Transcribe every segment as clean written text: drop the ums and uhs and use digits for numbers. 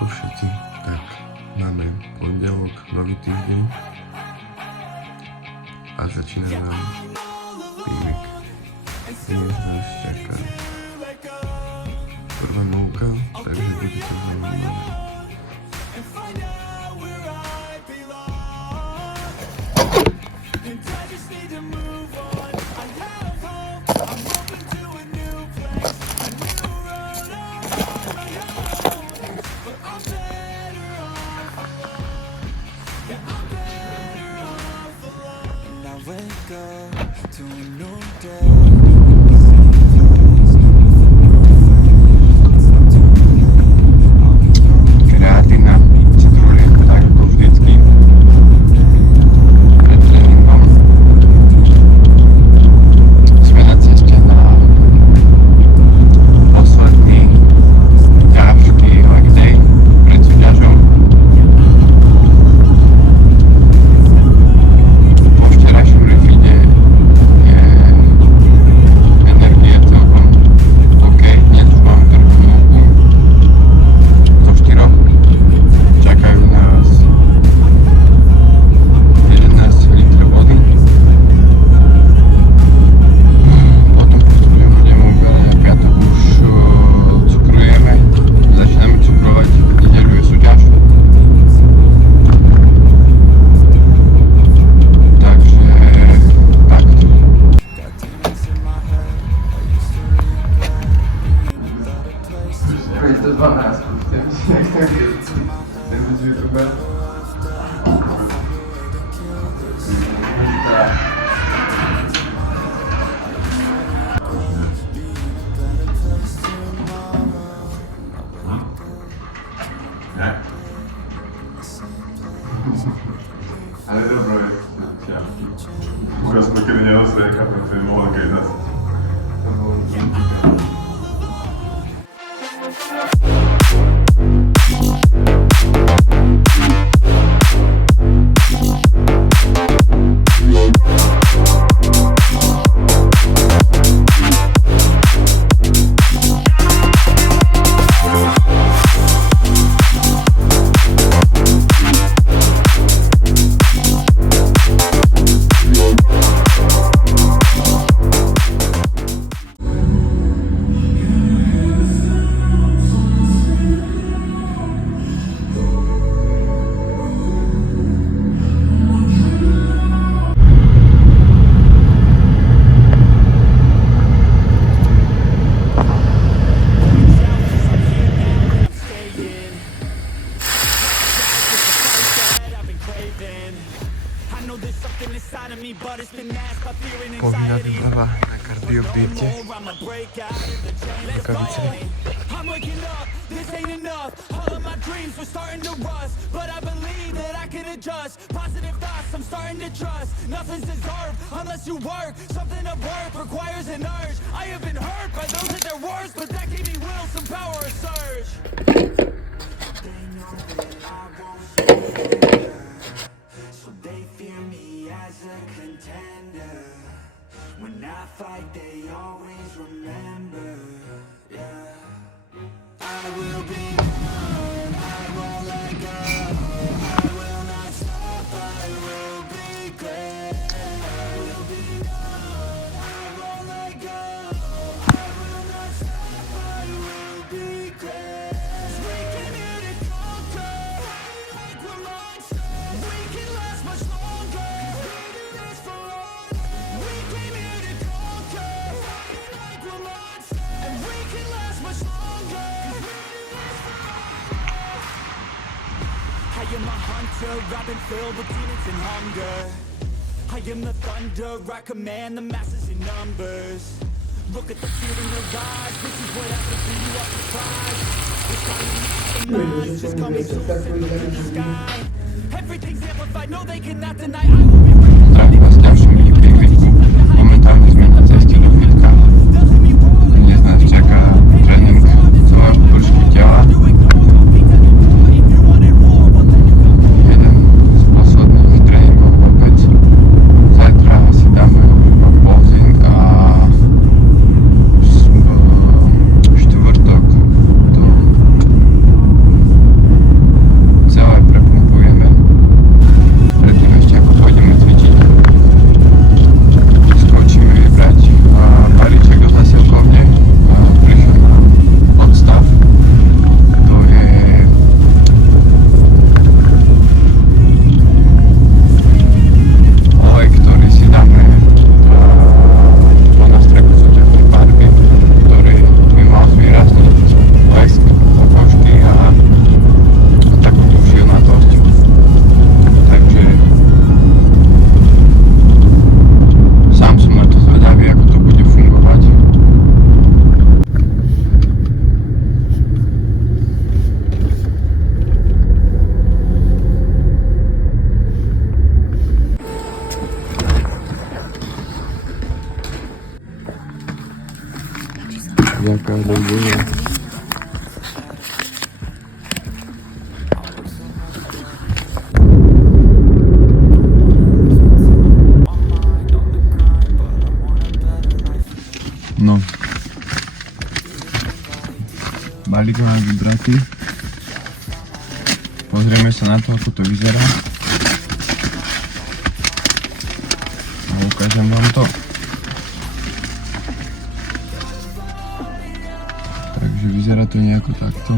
ako všetci, tak máme pondelok, nový týždeň a začína nám pílik. Dnes nás čaká prvá núka, takže bude to zaujímavé. To 12, jak tak jest. Ten będzie youtuber. Jak? Ale dobro jest. Mogę sobie kiedy nie nosę, jak to mogę kiedy nas. To było dzięki. Povinná výbava na kardiobiete, rukavice. This ain't enough, all of my dreams were starting to rust. But I believe that I can adjust. Positive thoughts, I'm starting to trust. Nothing's deserved unless you work. Something of worth requires an urge. I have been hurt by those at their worst, but that gave me will, some power, a surge. They know that I won't surrender, so they fear me as a contender. When I fight, they always remember, yeah. I will be known, I won't let go. I will not stop, I will be great. I will be known, I won't let go. I will not stop, I will be great. 'Cause we came here to conquer, like we're monsters. We can last much longer, 'cause we do this for us. We came here to conquer, like we're monsters. And we can last much longer. I am a hunter, I've been filled with demons and hunger. I am the thunder, I command the masses in numbers. Look at the fear in your eyes, this is what happens when you are surprised. It's time to meet the minds, just call me Superman in the sky. Everything's amplified, no they cannot deny. I will be Tak, was dalszym biegiem. Momentalnie zmiana cesty do Wilka. Dnes nas czeka trening całego polskiego ciała. Jeden z posledných tréningov vôbec. Zajtra si dáme posing a v štvrtok to jaká dojdeva. No. Balík mám vybratý. Pozrieme sa na to, ako to vyzerá. A ukážem vám to. Takže vyzerá to nejako takto.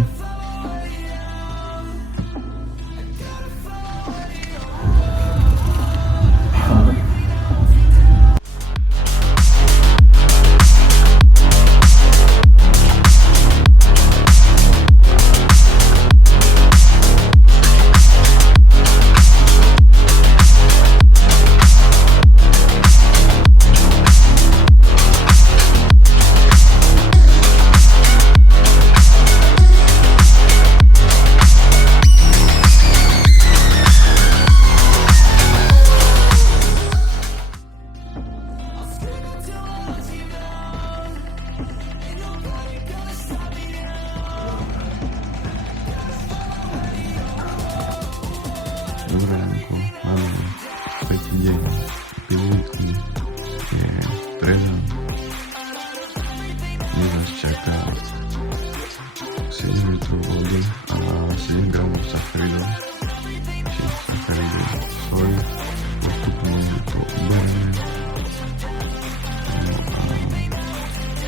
Dobré ránko, máme tretí deň pilotky, je streda. Dnes nás čaká 7 litrov vody a 7 gramov sacharidov, či sacharidy soji. Postupne to ubereme. No a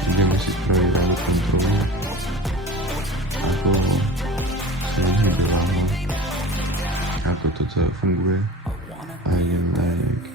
ideme si spraviť ráno kontrolu, ako sa nehybe váha, ako to celé funguje a idem na nejaký.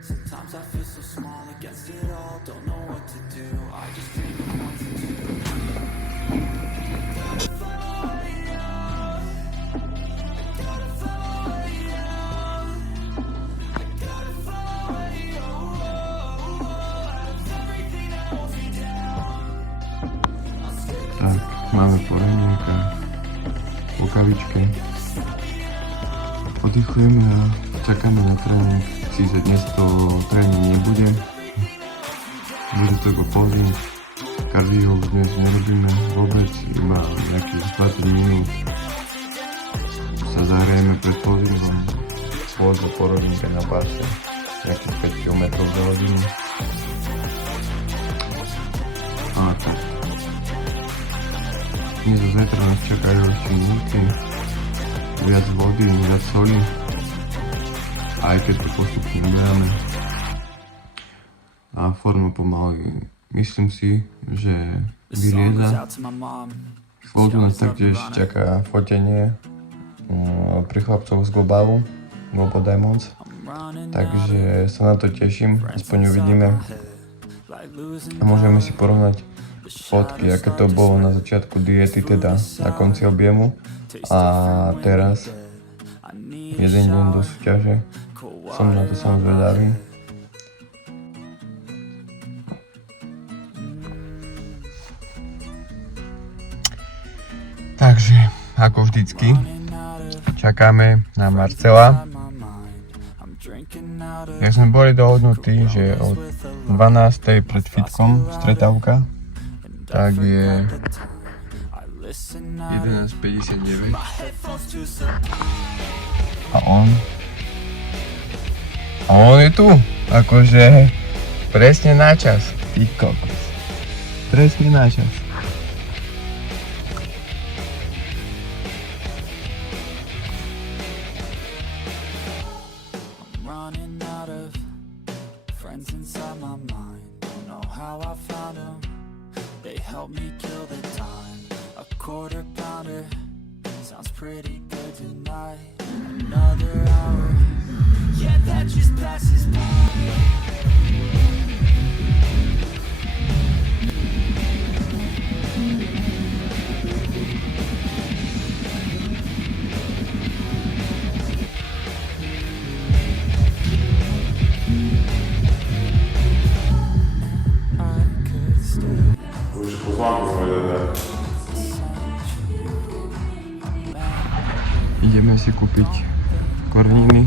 Sometimes I feel so small against it all, don't know what to do. I just dream of one to do. Tak, máme poradníka, rukavičky. Oddychujeme a čakáme na tréning. Síce dnes to tréning nebude. Bude to ako pózing. Kardio dnes nerobíme vôbec, iba nejakých 20 minút sa zahrajeme pred pózingom. Schôdza porodníka na páse, nejakých 5 km za hodinu. A tak. Dnes a zajtra nás čakajú ešte múky, viac vody, viac soli, aj keď to postupne uberáme. A forma pomaly, myslím si, že vylieza. Chvíľu nás taktiež čaká fotenie pri chlapcov z Globalu, Global Diamonds, takže sa na to teším, aspoň uvidíme. A môžeme si porovnať fotky, aké to bolo na začiatku diety, teda na konci objemu a teraz jeden deň do súťaže. Som na to sám zvedavý. Takže, ako vždycky, čakáme na Marcela. Jak sme boli dohodnutí, že od 12. pred fitkom stretávka, tak je 11:59 a on je tu, akože presne na čas, ty kokos, presne na čas. Help me kill the time. A quarter pounder sounds pretty good tonight. Another hour, yeah, that just passes by. si kúpiť korniny.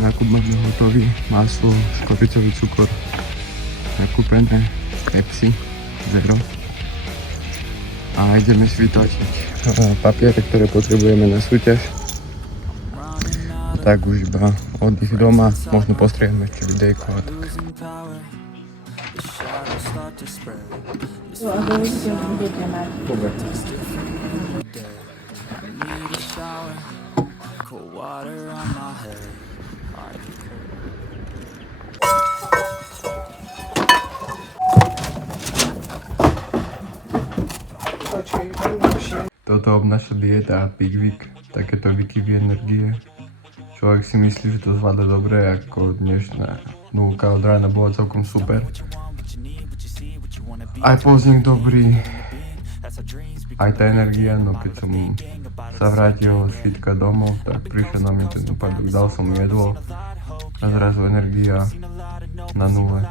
Nákup máme hotový, maslo, škoricový cukor, nakúpené, Pepsi, Zero. A ideme si vytočiť papiere, ktoré potrebujeme na súťaž. Tak už iba oddych doma, možno postriehame ešte videjko a tak. Dobre. Toto obnáša dieta Big Week, takéto výkyvy energie. Človek si myslí, že to zvláda dobre, ako dnešná núka od rána bola celkom super. Aj poznik dobrý, aj tá energia, no keď som sa vrátil z fitka domov, tak prišiel na mňa ten úpadok, dal som jedlo a zrazu energia na nule.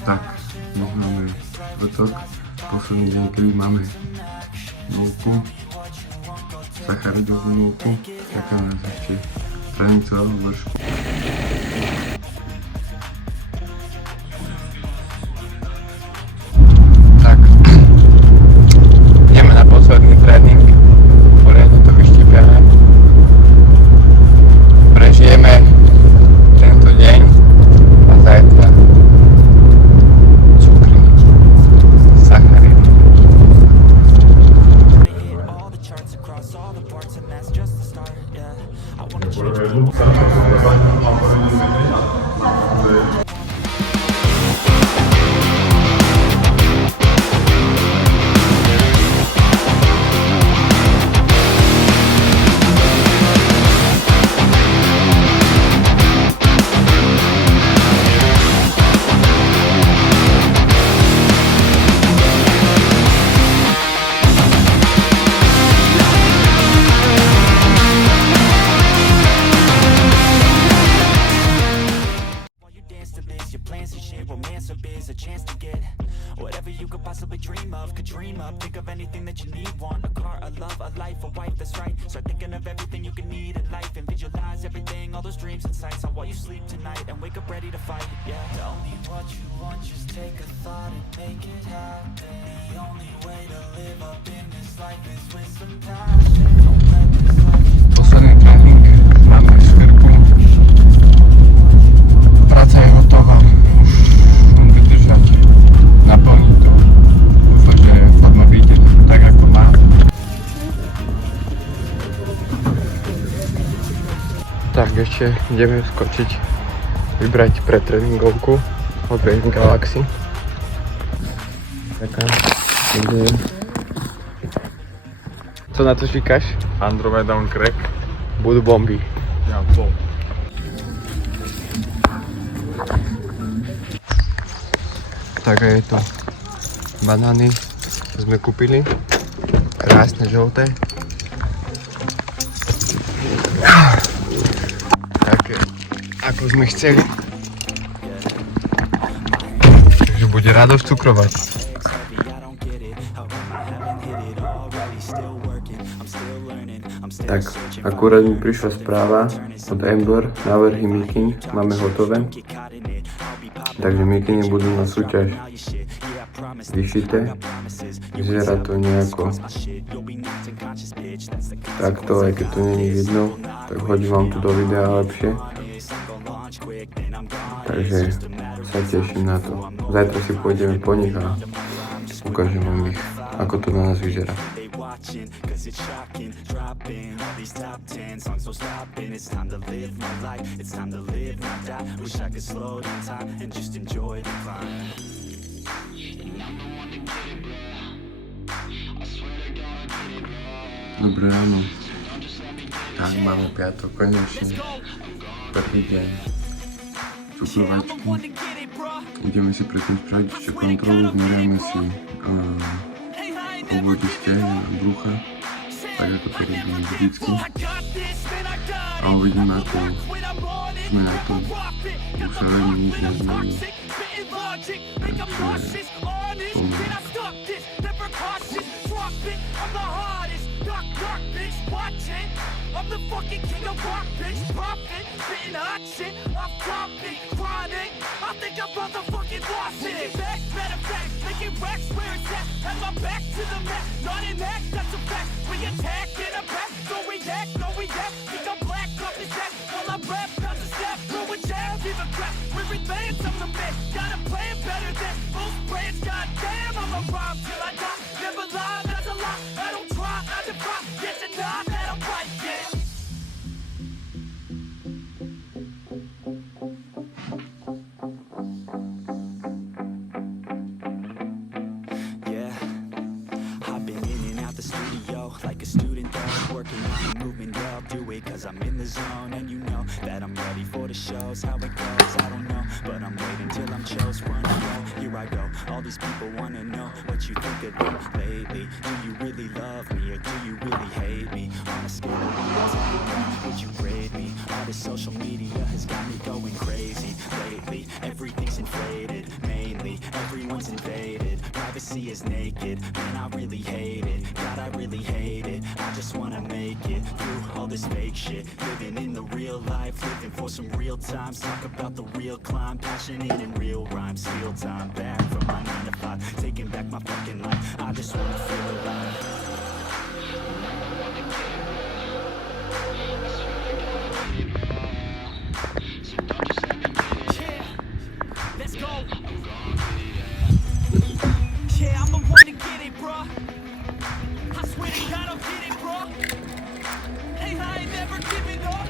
Tak, dnes máme štvrtok, posledný deň, kedy máme nulku, sacharidovú nulku, čaká nás ešte hranicová vršku. Tak, ideme na posledný tréning, poriadne to vyštípiame, prežijeme tento deň a zajtra whatever you could possibly dream of, could dream up, think of anything that you need, want a car, a love, a life, a wife, that's right, start thinking of everything you could need in life, and visualize everything, all those dreams and sights, on while you sleep tonight, and wake up ready to fight, yeah. Tell me what you want, just take a thought and make it happen, the only way to live up in this life is with some passion, don't let this life just... Posledný tréning máme v Skrku. Práca je hotová, už len vydržať, naplniť to. Dúfam, že forma vyjde tak, ako má. Tak ešte ideme skočiť, vybrať pre tréningovku od Training Galaxy. Taká, ide. Co na to říkáš? Andromeda on crack. Budú bomby. Ja, bol. Tak je to banány, čo sme kúpili, krásne žlté. Také, ako sme chceli. Takže bude radosť cukrovať. Tak, akurát mi prišla správa od Amber, návrhy meeting máme hotové. Takže mikiny budú na súťaž vyšité. Vyzerá to nejako takto, aj keď to nie je vidno, tak hodím vám to do videa lepšie. Takže sa teším na to. Zajtra si pôjdeme po nich a ukážem vám ich, ako to na nás vyzerá. Cause it's shocking, dropping all these top 10 songs, so stopping. It's time to live my life, it's time to live, not die. Wish I could slow down time and just enjoy the climb. Dobré ráno. Tak máme piatok, konečne. Prvý deň. Cukrovačky. Ideme si predtým spraviť ešte kontrolu, zmeriame si povody stehna a brucha, tak ako to robíme vždycky. A uvidíme, ako sme na to. Už sa veľmi nič nezmení. Takže I'm the fucking king of rock, bitch, profit, spitting hot shit, I'm dropping, chronic, I think I'm motherfucking lost it. Back, matter of fact, making racks where it's at, have my back to the mat, not an act, that's a fact, we attack in a back, don't react, no react, think I'm black off his ass, while I rap, not to snap, throw a jab, give a crap, we're advanced, I'm the man, got a plan better than most brands, goddamn, I'm a rhyme till I die, never lie, that's a lie, I don't try, I defy, get denied, that I'm right, yeah. Like a student though, working on a movement, yeah, I'll do it cause I'm in the zone. And you know that I'm ready for the shows. How it goes, I don't know, but I'm waiting till I'm chose. Front row, here I go. All these people wanna know what you think of them lately. Do you really love me or do you really hate me? On a scale of 1 to 10, would you grade me? All this social media has got me going crazy lately. Everything's inflated, mainly everyone's invaded. Privacy is naked, man, I really hate it. God, I really hate it. I just wanna make it through all this fake shit. Living in the real life, living for some real times. Talk about the real climb, passionate in real rhymes. Steal time back from my 9 to 5, taking back my fucking life. I just wanna feel alive. Yeah, let's go. Yeah, I'm the one to get it, bruh. I swear to God, I'll get it, bro. Hey, I ain't never giving up.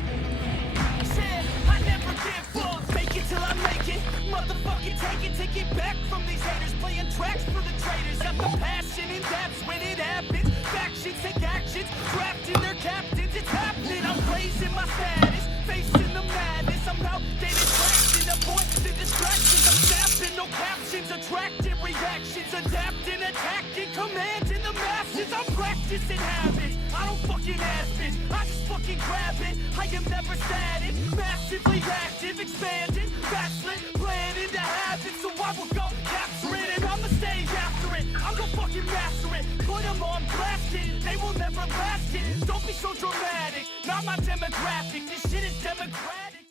Said I never give up. Fake it till I make it. Motherfucking take it back from these haters. Playing tracks for the traitors. Got the passion and that's when it happens. Factions take actions. Drafting their captains. It's happening. I'm raising my status. Facing the madness. I'm out getting traction. Avoiding distractions. I'm snapping. No captions. Attracting reactions. Adapting, attacking, commanding the masses. I'm practicing habits. I don't fucking ask bitch. I just fucking grab it. I am never static. Massively active, expanding, backslid, planning to have it. So I will go capture it and I'ma stay after it. I'm gonna fucking master it. Put them on blast it. They will never last it. Don't be so dramatic. Not my demographic. This shit is democratic.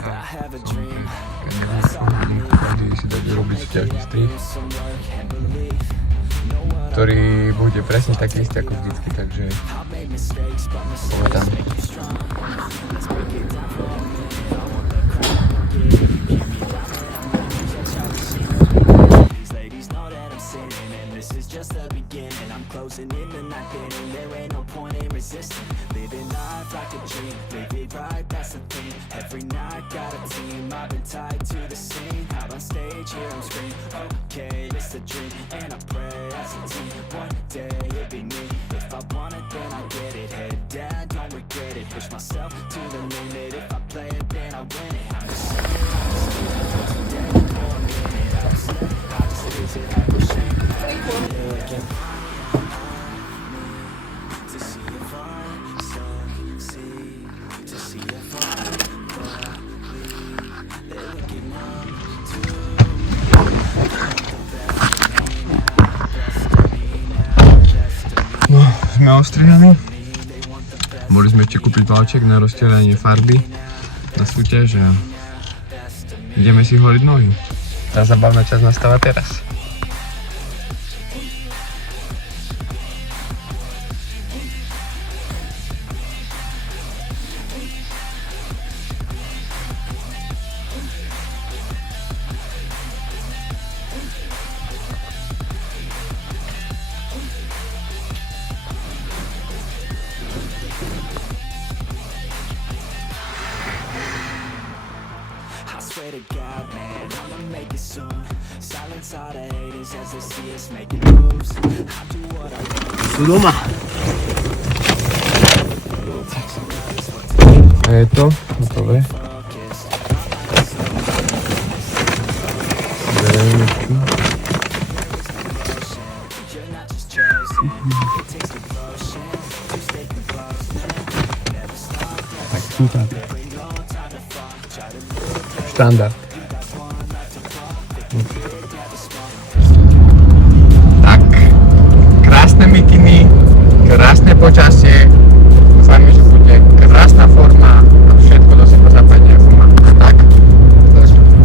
I have a dream. That's all I need. Každý si dať urobiť ťažký strip, ktorý bude presne taký istý ako vždycky, takže povedám. Just the beginning, I'm closing in the night inning. There ain't no point in resisting. Living life like a dream, live it right, that's the thing. Every night got a team, I've been tied to the scene. Out on stage, here I'm screaming, okay, it's a dream. And I pray as a team, one day it'll be me. If I want it, then I get it. Head down, don't regret it. Push myself to the limit. If I play it, then I win it. I'm just saying, for a minute. I just lose it like a shame. No, sme ostrihaní. Boli sme ešte kúpiť valček na rozťaľanie farby na súťaž a ideme si holiť nohy. Tá zabavná časť nastáva teraz. Swear to God, man, I'ma make it soon. Silence all the haters as they see us making moves. I do what I want. Sú doma. A je to hotové. Tak sú tam. Štandard. Tak, krásne mikiny, krásne počasie, dúfajme, že bude krásna forma a všetko do seba zapadne ako má. Tak, začneme.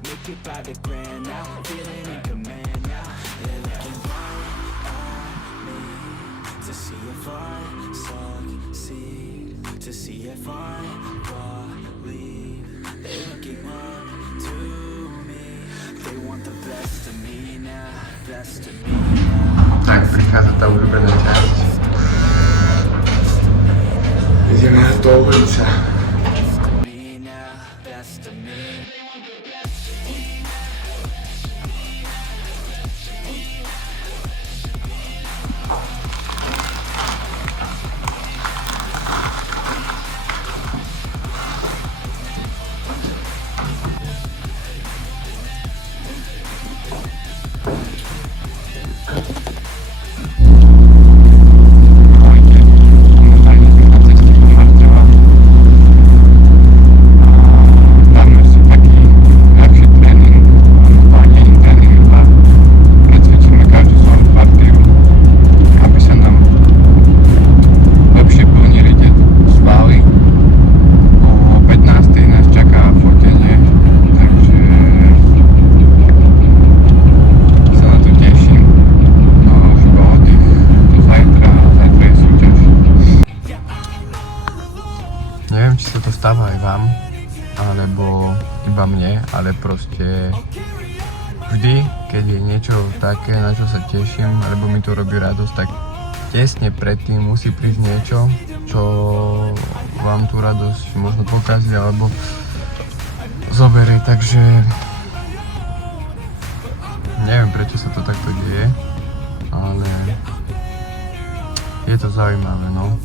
Make it by the grand now, feeling in command now. They're looking right at me to see if I succeed, to see if I believe. They're looking up to me. They want the best of me now, best of me now. Tak, prichádza tá urobená časť. Ideme na to ulica. Me now, best of me. Neviem, či sa to stáva aj vám, alebo iba mne, ale proste vždy, keď je niečo také, na čo sa teším, alebo mi to robí radosť, tak tesne predtým musí prísť niečo, čo vám tú radosť možno pokazí, alebo zoberie, takže neviem, prečo sa to takto deje, ale je to zaujímavé, no.